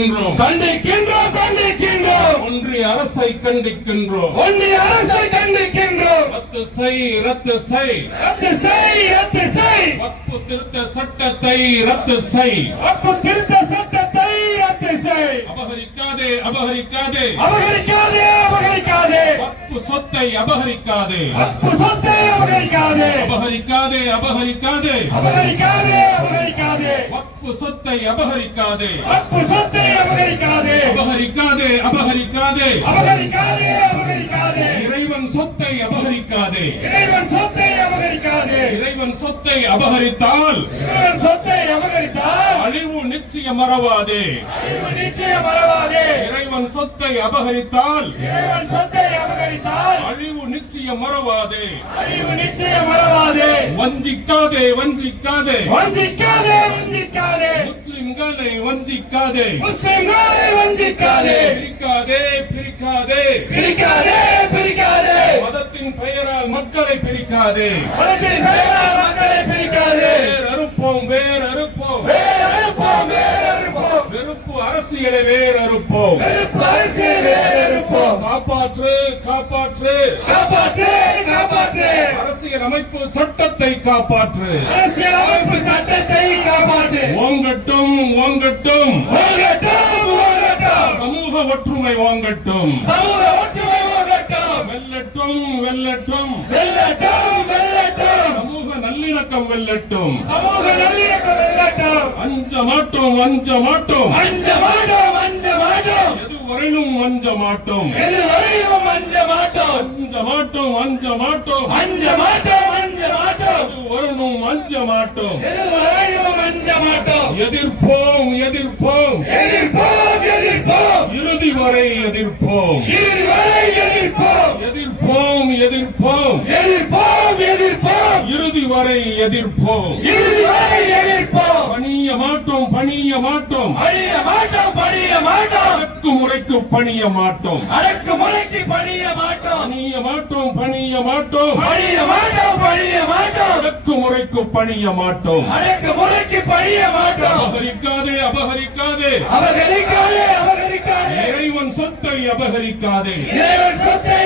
கண்டிக்கின்றோம். கண்டிக்கின்றோம். ஒன்றிய அரசை கண்டிக்கின்றோம். ஒன்றிய அரசை கண்டிக்கின்றோம். ரத்து செய் ரத்து செய். ரத்து செய் ரத்து செய். வக்பு திருத்த சட்டத்தை ரத்து செய். அப்ப திருத்த சட்டத்தை ரத்து செய். அபகரிக்காதே அபகரிக்காதே. அபகரிக்காதே அபகரிக்காதே. வக்பு சொத்தை அபகரிக்காதே. அப்பு சொத்தை அபகரிக்காதே. அபகரிக்காதே அபகரிக்காதே. அபகரிக்காதே அபகரிக்காதே. வக்பு சொத்தை அபகரிக்காதே. அப்பு சொத்தை அபகரிக்காதே. அபகரிக்காதே அபகரிக்காதே. அபகரிக்காதே அபகரிக்காதே. இறைவன் சொத்தை அபகரிக்காதே. இறைவன் சொத்தை அபகரிக்காதே. இறைவன் சொத்தை அபகரித்தால் இறைவன் சொத்தை அபகரித்தால் அழிவு நிச்சயம் மறவாதே. நிச்சயம் வரவாதே இறைவன் சொத்தை அபகரித்தால் இறைவன் சொத்தை அபகரித்தால் அழிவு நிச்சயம் மறவாதே. அறிவு நிச்சயம் வரவாதே வஞ்சிக்காதே வஞ்சிக்காதே. வஞ்சிக்காதே வஞ்சிக்காதே. முஸ்லிம்களை வஞ்சிக்காதே. முஸ்லிம்களை வஞ்சிக்காதே. பிரிக்காதே பிரிக்காதே. பிரிக்காதே பிரிக்காதே. மதத்தின் பெயரால் மக்களை பிரிக்காதே. மதத்தின் பெயரால் மக்களை பிரிக்காதே. வேர் அறுப்போம் வேர் அறுப்போம். வேர் அறுப்போம் வேர் அறுப்போம். வெறுப்பு அரசியலை வேர் அறுப்போம். வெறுப்பு அரசியல் காப்பாற்று காப்பாற்று. காப்பாற்று காப்பாற்று. அரசியல் அமைப்பு சட்டத்தை காப்பாற்று. அரசியல் அமைப்பு சட்டத்தை காப்பாற்று. ஓங்கட்டும் ஓங்கட்டும் ஓகட்டும் ஓகட்டும் சமூக ஒற்றுமை ஓங்கட்டும் சமூக ஒற்றுமை ஓகட்டும் வெல்லட்டும் வெல்லட்டும். வெல்லட்டும் வெல்லட்டும். சமூக நல்லிணக்கம் வெல்லட்டும். சமூக நல்லிணக்கம் வெல்லட்டும். அஞ்ச மாட்டோம் அஞ்ச மாட்டோம் அஞ்ச மாட்டோம் எதுவரையிலும் அஞ்ச மாட்டோம். எதுவரையும் அஞ்ச மாட்டோம்? அஞ்ச மாட்டோம் அஞ்ச மாட்டோம். அஞ்ச மாட்டோம் அஞ்ச மாட்டோம். எதுவரையிலும் அஞ்ச மாட்டோம். எதுவரையும் அஞ்ச மாட்டோம்? எதிர்ப்போம் எதிர்ப்போம். எதிர்ப்போம் எதிர்ப்போம். இறுதி வரை எதிர்ப்போம். இறுதி வரை எதிர்ப்போம். எதிர்ப்போம் எதிர்ப்போம். எதிர்ப்போம் எதிர்ப்போம். இறுதி வரை எதிர்ப்போம். இறுதி வரை எதிர்ப்போம். பணிய மாட்டோம் பணிய மாட்டோம். பணிய மாட்டோம் பணிய மாட்டோம் அடக்குமுறைக்கு பணிய மாட்டோம். அடக்குமுறைக்கு பணிய மாட்டோம். பணிய மாட்டோம் பணிய மாட்டோம். பணிய மாட்டோம் பணிய மாட்டோம். அடக்குமுறைக்கு பணிய மாட்டோம். அடக்குமுறைக்கு பணிய மாட்டோம். அபகரிக்காதே அபகரிக்காதே. அபகரிக்காதே அபகரிக்காதே. இறைவன் சொத்தை அபகரிக்காதே. இறைவன் சொத்தை